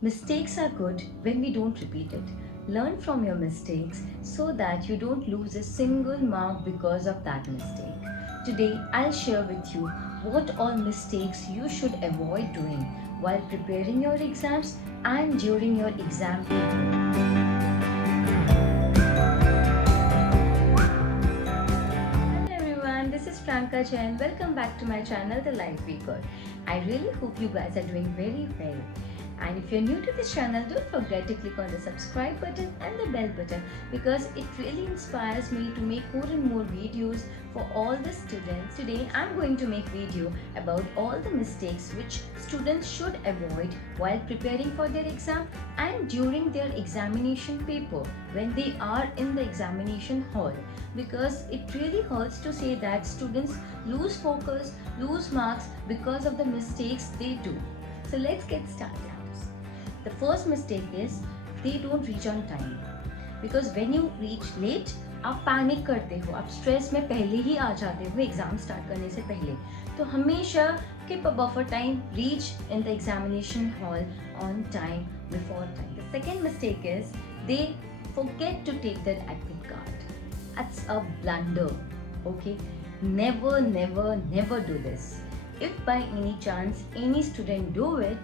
Mistakes are good when we don't repeat it. Learn from your mistakes so that you don't lose a single mark because of that mistake. Today, I'll share with you what all mistakes you should avoid doing while preparing your exams and during your exam paper. Hello everyone, this is Pranka Jain. Welcome back to my channel, The Life Weaker. I really hope you guys are doing very well. And if you're new to this channel, don't forget to click on the subscribe button and the bell button because it really inspires me to make more and more videos for all the students. Today I'm going to make video about all the mistakes which students should avoid while preparing for their exam and during their examination paper when they are in the examination hall, because it really hurts to say that students lose focus, lose marks because of the mistakes they do. So let's get started. The first mistake is they don't reach on time, because when you reach late आप panic करते हो, आप stress में पहले ही आ जाते हो exam start करने से पहले. तो हमेशा keep a buffer time, reach in the examination hall on time, before time. The second mistake is they forget to take their admit card. That's a blunder. Okay, never do this. If by any chance any student do it,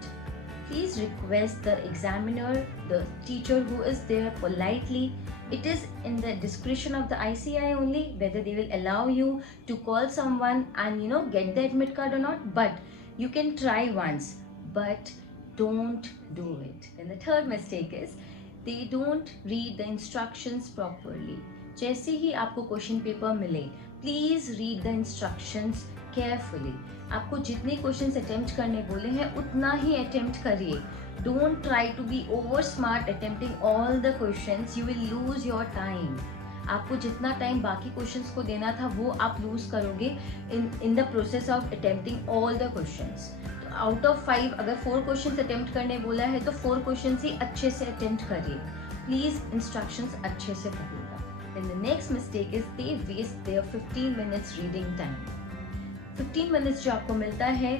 please request the examiner, the teacher who is there politely. It is in the discretion of the ICI only whether they will allow you to call someone and get the admit card or not. But you can try once, but don't do it. And the third mistake is they don't read the instructions properly. जैसे ही आपको question paper मिले, please read the instructions carefully. आपको जितने questions attempt करने बोले हैं उतना ही अटेम्प्ट करिए. Don't try to be over smart attempting all the questions. You will lose your time. आपको जितना टाइम बाकी क्वेश्चंस को देना था वो आप लूज करोगे in the process of attempting all the questions. तो आउट ऑफ 5 अगर 4 क्वेश्चंस अटेम्प्ट करने बोला है तो 4 क्वेश्चंस ही अच्छे से अटेम्प्ट करिए. प्लीज इंस्ट्रक्शंस अच्छे से पढ़िएगा. Then the next mistake is they waste their 15 minutes reading time. 15 minutes जो आपको मिलता है,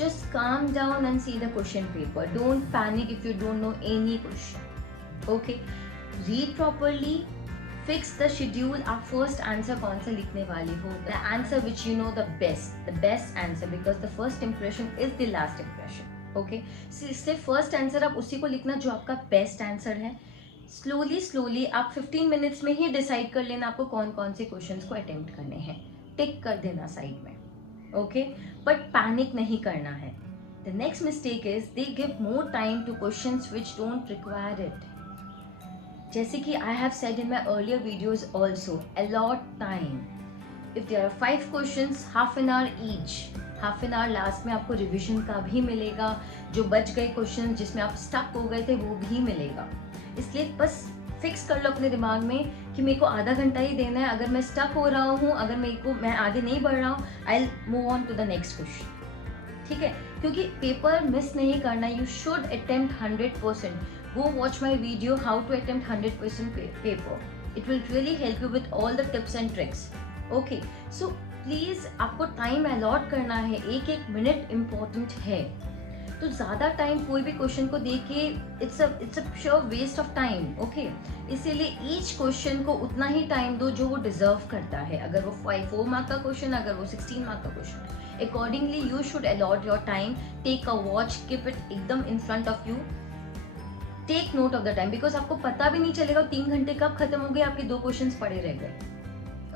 just calm down and see the question paper. Don't panic if you don't know any question. Okay, read properly. Fix the schedule. आप first answer कौन सा लिखने वाले हो? The answer which you know the best answer, because the first impression is the last impression. Okay, सिर्फ first answer आप उसी को लिखना जो आपका best answer है. स्लोली आप 15 मिनट्स में ही डिसाइड कर लेना आपको कौन कौन से क्वेश्चंस को अटेम्प्ट करने हैं. टिक कर देना साइड में. ओके, बट पैनिक नहीं करना है. The next mistake is they give more time to questions which don't require it. जैसे कि I have said in my earlier videos also, allot time. If there are 5 questions, half an hour each. Half an hour last में आपको revision का भी मिलेगा. जो बच गए क्वेश्चन जिसमें आप स्टक हो गए थे वो भी मिलेगा. इसलिए बस फिक्स कर लो अपने दिमाग में कि मेरे को आधा घंटा ही देना है. अगर मैं स्टक हो रहा हूँ, अगर मैं आगे नहीं बढ़ रहा हूँ, I will move on to the next question. ठीक है, क्योंकि पेपर मिस नहीं करना. You should attempt 100%. Go watch my video how to attempt 100% paper. It will really help you with all the tips and tricks. Okay, so please आपको time allot करना है. एक एक मिनट इम्पोर्टेंट है. तो ज़्यादा टाइम कोई भी क्वेश्चन को दे के it's a sure waste of time. Okay, इसीलिए ईच क्वेश्चन को उतना ही टाइम दो जो वो डिजर्व करता है. अगर वो 4 मार्क का क्वेश्चन, अगर वो 16 मार्क का question, accordingly you should allot your time. Take a watch, keep it एकदम in front of you. Take note of the time, because आपको पता भी नहीं चलेगा 3 घंटे कब खत्म हो गए, आपके 2 क्वेश्चन पड़े रह गए.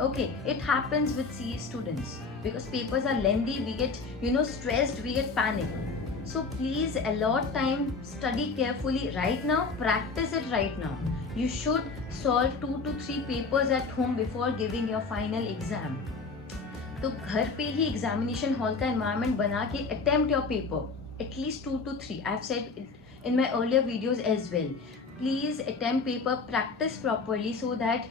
Okay, it happens with CA students because papers are lengthy. We get stressed, we get panic. So please allot time, study carefully right now, practice it right now. You should solve 2 to 3 papers at home before giving your final exam. तो घर पे ही examination hall का environment बना के attempt your paper at least 2 to 3. I have said it in my earlier videos as well. Please attempt paper, practise properly so that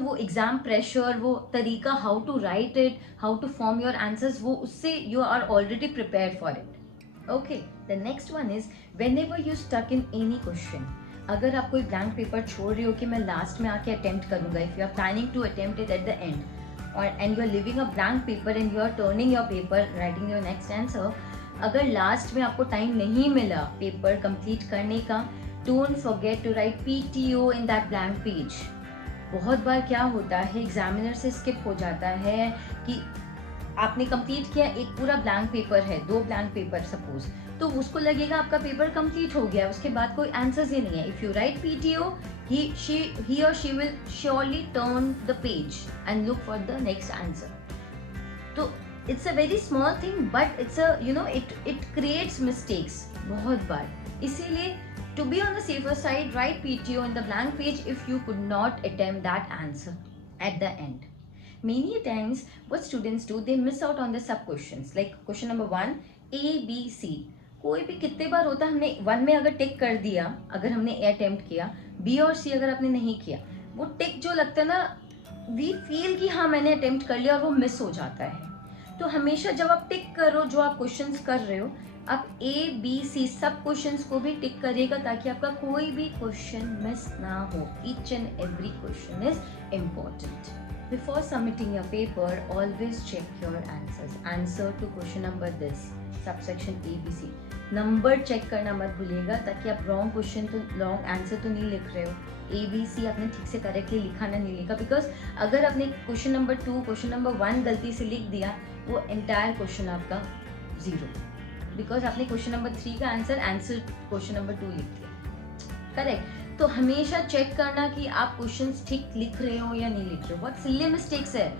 वो exam pressure, वो तरीका how to write it, how to form your answers, वो उससे you are already prepare for it. Okay, the next one is whenever you stuck in any question. अगर आप कोई blank paper छोड़ रहे हो कि मैं लास्ट में आके अटेम्प्ट करूंगा, if you are planning to attempt it at the end, और and you are leaving a blank paper and you are turning your paper, writing your next answer, अगर लास्ट में आपको टाइम नहीं मिला paper complete करने का, don't forget to write PTO in that blank page. बहुत बार क्या होता है, एग्जामिनर से स्किप हो जाता है कि आपने कंप्लीट किया, एक पूरा ब्लैंक पेपर है, 2 ब्लैंक पेपर सपोज, तो उसको लगेगा आपका पेपर कंप्लीट हो गया, उसके बाद कोई आंसर्स ही नहीं है। If you right PTO, he or she will surely turn the page and look for the next answer. तो it's a very small thing but it's a it creates mistakes बहुत बार। इसीलिए to be on the safer side, write PTO in the blank page if you could not attempt that answer at the end. Many times what students do, they miss out on the sub questions like question number 1 A B C। कोई भी कितने बार होता है, हमने 1 में अगर टिक कर दिया, अगर हमने A अटेम्प्ट किया, B और C अगर आपने नहीं किया, वो टिक जो लगता है ना, वी फील कि हाँ मैंने अटेम्प्ट कर लिया, और वो मिस हो जाता है। तो हमेशा जब आप टिक करो जो आप क्वेश्चंस कर रहे हो, आप ABC सब क्वेश्चंस को भी टिक करिएगा ताकि आपका कोई भी क्वेश्चन मिस ना हो। Each and every question is important. Before submitting your paper, always check your answers. Answer to question number this, subsection ABC. Number check करना मत भूलिएगा ताकि आप रॉन्ग क्वेश्चन तो रॉन्ग आंसर तो नहीं लिख रहे हो। ABC आपने ठीक से करेक्टली लिखा ना नहीं लिखा, बिकॉज अगर आपने क्वेश्चन नंबर 2 क्वेश्चन नंबर 1 गलती से लिख दिया, वो एंटायर क्वेश्चन आपका 0, बिकॉज आपने क्वेश्चन नंबर 3 का आंसर क्वेश्चन नंबर 2 लिख दिया। करेक्ट। तो हमेशा चेक करना कि आप क्वेश्चंस ठीक लिख रहे हो या नहीं लिख रहे हो। बहुत सिली मिस्टेक्स है,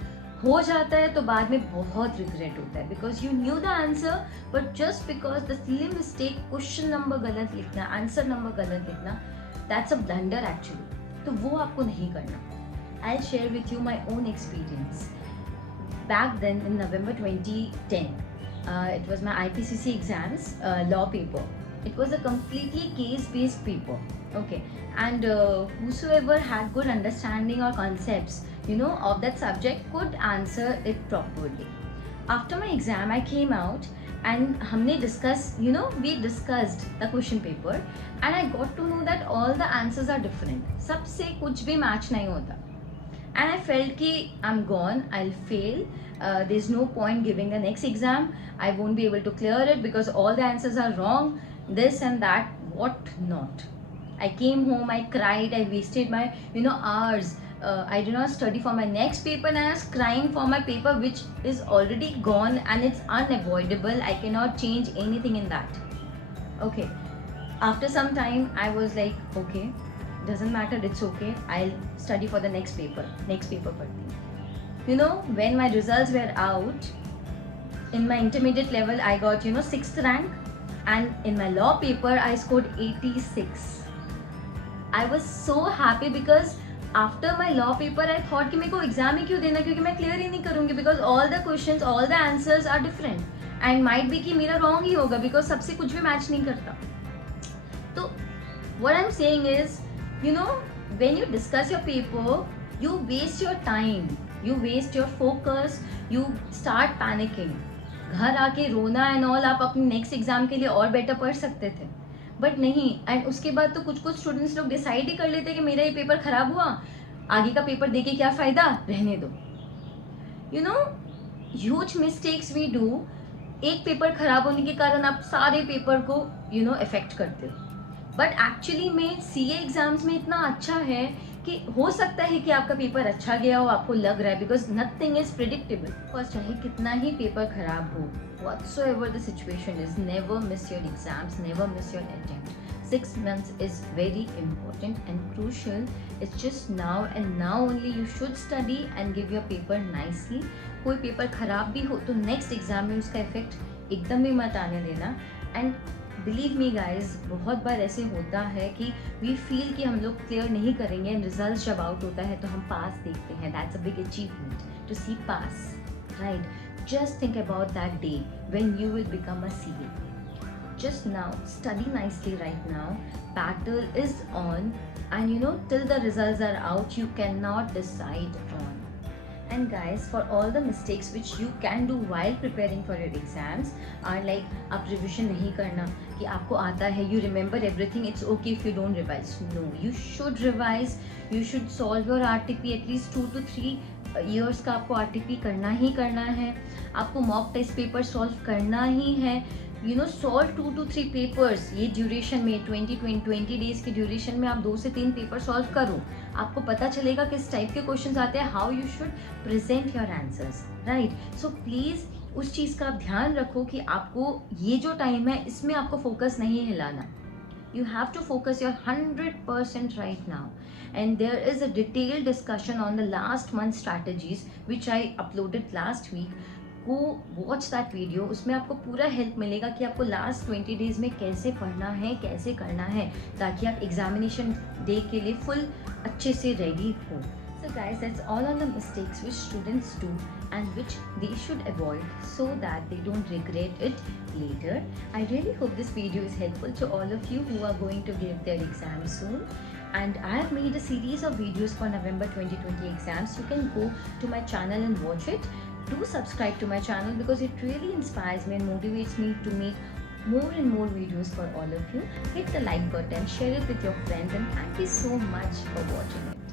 हो जाता है तो बाद में बहुत रिग्रेट होता है, because you new the answer but just because the silly mistake, question number गलत लिखना, आंसर नंबर गलत लिखना, दैट्स अ ब्लंडर एक्चुअली। तो वो आपको नहीं करना। I share with you my own experience. Back then in November 2010, it was my IPCC exams, law paper. It was a completely case-based paper, okay, and whosoever had good understanding or concepts, of that subject could answer it properly. After my exam, I came out and we discussed the question paper, and I got to know that all the answers are different. सबसे कुछ भी match नहीं होता. And I felt कि I'm gone, I'll fail. There's no point giving the next exam. I won't be able to clear it because all the answers are wrong. This and that, what not. I came home, I cried, I wasted my hours. I did not study for my next paper, and I was crying for my paper which is already gone and it's unavoidable. I cannot change anything in that. Okay. After some time, I was like, okay, doesn't matter, it's okay, I'll study for the next paper पढ़ती हूँ। When my results were out, in my intermediate level I got 6th rank, and in my law paper I scored 86. I was so happy because after my law paper I thought कि मेरे को exam ही क्यों देना, क्योंकि मैं clear ही नहीं करूँगी, because all the questions, all the answers are different and might be कि मेरा wrong ही होगा because सबसे कुछ भी मैच नहीं करता। तो what I'm saying is, when you discuss your paper, you waste your time, you waste your focus, you start panicking. घर आके रोना एंड ऑल, आप अपने नेक्स्ट एग्जाम के लिए और बेटर पढ़ सकते थे, बट नहीं। एंड उसके बाद तो कुछ स्टूडेंट्स लोग डिसाइड ही कर लेते कि मेरा ये पेपर खराब हुआ, आगे का पेपर देके क्या फ़ायदा, रहने दो। Huge mistakes we do. एक पेपर खराब होने के कारण आप सारे पेपर को इफेक्ट करते हो, बट एक्चुअली में CA एग्जाम्स में इतना अच्छा है कि हो सकता है कि आपका पेपर अच्छा गया हो, आपको लग रहा है, because nothing is predictable. First, चाहे कितना ही पेपर खराब हो, whatsoever the situation is, never miss your exams, never miss your attempt. 6 months is very important and crucial. It's just now and now only you should study and give your paper nicely. कोई paper खराब भी हो तो next exam में उसका effect एकदम भी मत आने देना। एंड बिलीव मी गाइज, बहुत बार ऐसे होता है कि वी फील कि हम लोग क्लियर नहीं करेंगे, एंड रिजल्ट जब आउट होता है तो हम पास देखते हैं। That's a big achievement to see pass, right? Just think about that day when you will become a CA. Just now, study nicely right now. Battle is on, and till the results are out, you cannot decide on. And guys, for all the mistakes which you can do while preparing for your exams are like, आप revision नहीं करना कि आपको आता है, you remember everything, it's okay if you don't revise. No, you should revise. You should solve your RTP at least 2 to 3 years का आपको RTP करना ही करना है। आपको मॉक टेस्ट पेपर सॉल्व करना ही है। सॉल्व 2 to 3 पेपर्स ये ड्यूरेशन में 20 डेज की ड्यूरेशन में आप 2 से 3 पेपर सॉल्व करो। आपको पता चलेगा किस टाइप के क्वेश्चन आते हैं, how you should present your answers, right. So please उस चीज़ का आप ध्यान रखो कि आपको ये जो टाइम है इसमें आपको फोकस नहीं हिलाना। You have to focus your 100% right now. And there is a detailed discussion on the last month strategies which I uploaded last week. Go watch that video. उसमें आपको पूरा हेल्प मिलेगा कि आपको लास्ट 20 डेज में कैसे पढ़ना है, कैसे करना है, ताकि आप एग्जामिनेशन डे के लिए फुल अच्छे से रेडी हो। So guys, that's all on the mistakes which students do and which they should avoid so that they don't regret it later. I really hope this video is helpful to all of you who are going to give their exams soon. And I have made a series of videos for November 2020 exams. You can go to my channel and watch it. Do subscribe to my channel because it really inspires me and motivates me to make more and more videos for all of you. Hit the like button, share it with your friends, and thank you so much for watching it.